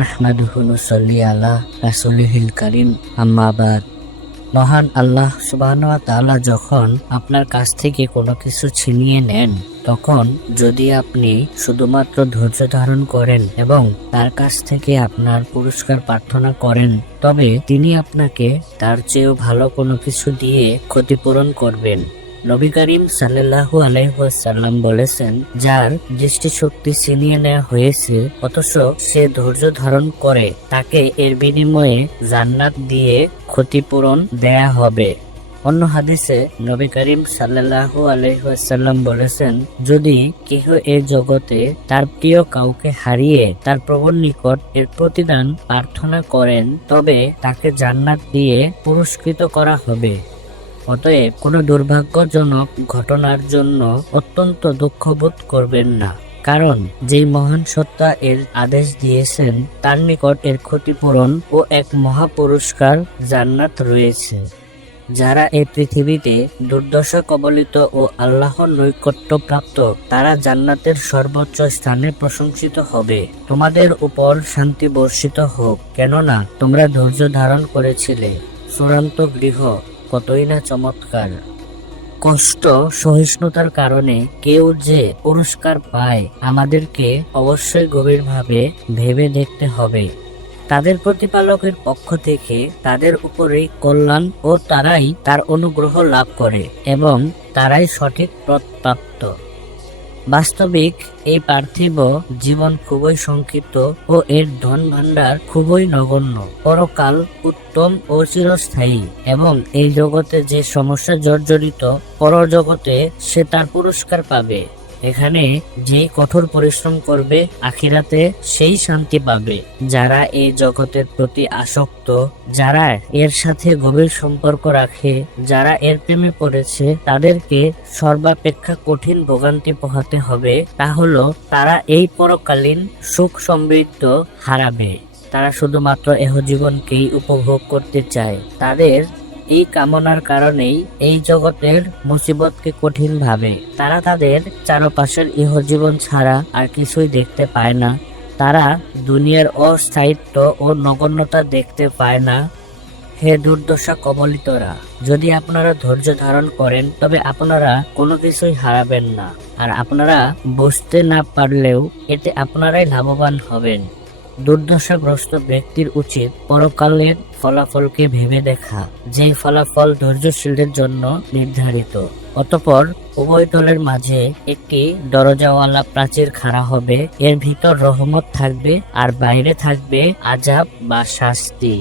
নাহমাদুহু নুসাল্লি আলা রাসূলিহিল কারীম, আম্মা বাদ। মহান আল্লাহ সুবহানাহু ওয়া তাআলা যখন আপনার কাছ থেকে কোনো কিছু ছিনিয়ে নেন, তখন যদি আপনি শুধুমাত্র ধৈর্য ধারণ করেন এবং তার কাছ থেকে আপনার পুরস্কার প্রার্থনা করেন, তবে তিনি আপনাকে তার চেয়েও ভালো কোনো কিছু দিয়ে ক্ষতিপূরণ করবেন। নবী করিম সাল্লাল্লাহু আলাইহি ওয়াসাল্লাম বলেছেন, যার দৃষ্টিশক্তি ছিনিয়ে নেওয়া হয়েছে অথচ সে ধৈর্য ধারণ করে, তাকে এর বিনিময়ে জান্নাত দিয়ে ক্ষতিপূরণ দেয়া হবে। অন্য হাদিসে নবী করিম সাল্লাল্লাহু আলাইহি ওয়াসাল্লাম বলেছেন, যদি কেহ এই জগতে তার প্রিয় কাউকে হারিয়ে তার প্রভুর নিকট এর প্রতিদান প্রার্থনা করেন, তবে তাকে জান্নাত দিয়ে পুরস্কৃত করা হবে। অতএব কোনো দুর্ভাগ্যজনক ঘটনার জন্য অত্যন্ত দুঃখবোধ করবেন না, কারণ যেই মহান সত্তা এর আদেশ দিয়েছেন তার নিকট এর ক্ষতিপূরণ ও এক মহা পুরস্কার জান্নাত রয়েছে। যারা এই পৃথিবীতে দুর্দশা কবলিত ও আল্লাহর নৈকট্য প্রাপ্ত, তারা জান্নাতের সর্বোচ্চ স্থানে প্রশংসিত হবে। তোমাদের উপর শান্তি বর্ষিত হোক, কেননা তোমরা ধৈর্য ধারণ করেছিলে। চূড়ান্ত গৃহ কতই না চমৎকার। কষ্ট সহিষ্ণুতার কারণে কেউ যে পুরস্কার পায়, আমাদেরকে অবশ্যই গভীরভাবে ভেবে দেখতে হবে। তাদের প্রতিপালকের পক্ষ থেকে তাদের উপরেই কল্যাণ ও তারাই তার অনুগ্রহ লাভ করে এবং তারাই সঠিক পথপ্রাপ্ত। বাস্তবিক এই পার্থিব জীবন খুবই সংক্ষিপ্ত ও এর ধন ভাণ্ডার খুবই নগণ্য। পরকাল উত্তম ও চিরস্থায়ী এবং এই জগতে যে সমস্যা জর্জরিত, পরজগতে সে তার পুরস্কার পাবে। এখানে যেই কঠোর পরিশ্রম করবে, আখিরাতে সেই শান্তি পাবে। যারা এই জগতের প্রতি আসক্ত, যারা এর সাথে গভীর সম্পর্ক রাখে, যারা এর প্রেমে পড়েছে, তাদেরকে সর্বাপেক্ষা কঠিন ভোগান্তি পোহাতে হবে। তা হলো তারা এই পরকালীন সুখ সমৃদ্ধ হারাবে। তারা শুধুমাত্র ইহজীবনকেই উপভোগ করতে চায়। তাদের এই কামনার কারণেই এই জগতের মুসিবতকে কঠিন ভাবে। তারা তাদের চারপাশের ইহজীবন ছাড়া আর কিছুই দেখতে পায় না। তারা দুনিয়ার অস্থায়িত্ব ও নগণ্যতা দেখতে পায় না। হে দুর্দশা কবলিতরা, যদি আপনারা ধৈর্য ধারণ করেন তবে আপনারা কোনো কিছুই হারাবেন না। আর আপনারা বুঝতে না পারলেও এতে আপনারাই লাভবান হবেন। দুর্দশাগ্রস্ত ব্যক্তির উচিত পরকালের ফলাফলকে ভেবে দেখা, যে ফলাফল ধৈর্যশীলদের জন্য নির্ধারিত। অতঃপর উভয় দলের মাঝে একটি দরজাওয়ালা প্রাচীর খাড়া হবে। এর ভিতর রহমত থাকবে আর বাইরে থাকবে আযাব বা শাস্তি।